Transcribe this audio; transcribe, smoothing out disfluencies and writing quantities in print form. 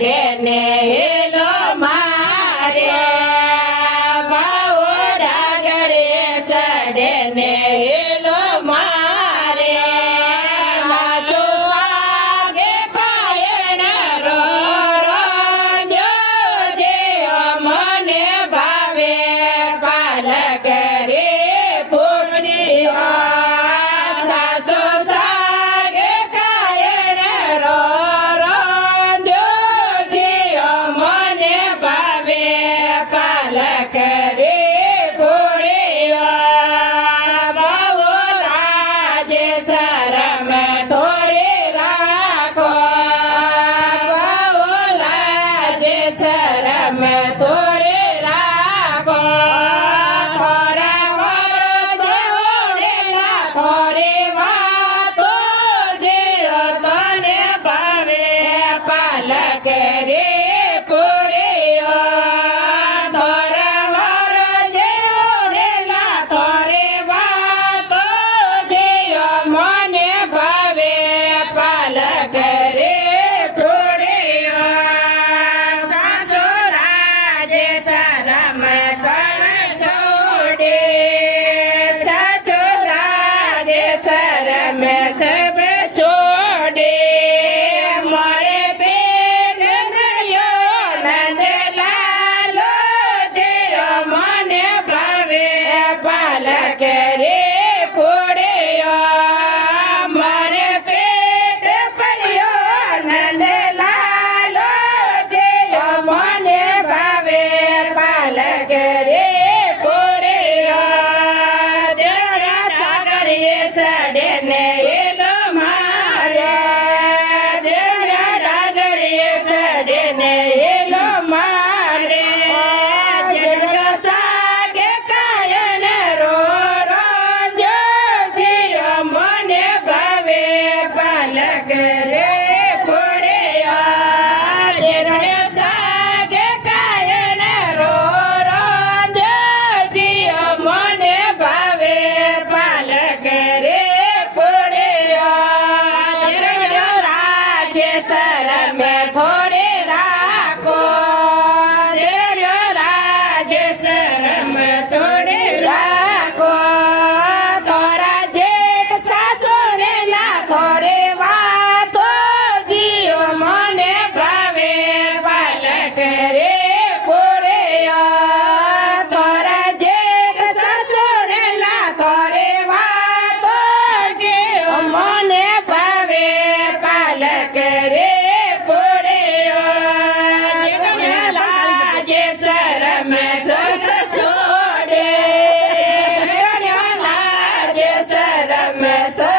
ને એલો મારે બાવો ડાગરે ચડે ને એલો મારે સાસુ વાગે પાયણ રો જે મને ભાવે પાલક રે ફૂટની સાસુ સાગે કાયણ રો મને ભાવે પાલક રે ફૂડિયા બાવો રાજે શરમ થોડી રાખો બાવો રાજે શરમ થોડી રાખો થોડા વર્ષે ઓળેલા થોડી વાતો જે તને ભાવે પાલક રે सब छोड़े मारे पेट नयो नंद लालो जे मन भावे पालक रे फोड़े मारे पेट पड़ियो नंद लालो जे मन भावे पालक रे फोड़े जरा सागर ये सड़े ने शरम थोड़े राखो राज शरम थोड़े राखो थोड़ा जेठ सासो ने ना थोड़े वातो जियो मने भावे पालक रे फोड़े थोड़ा जेठ सासो ने ना थोड़े वातो जियो मने भावे पालक रे शरम सब छोड़े लाज शरम सब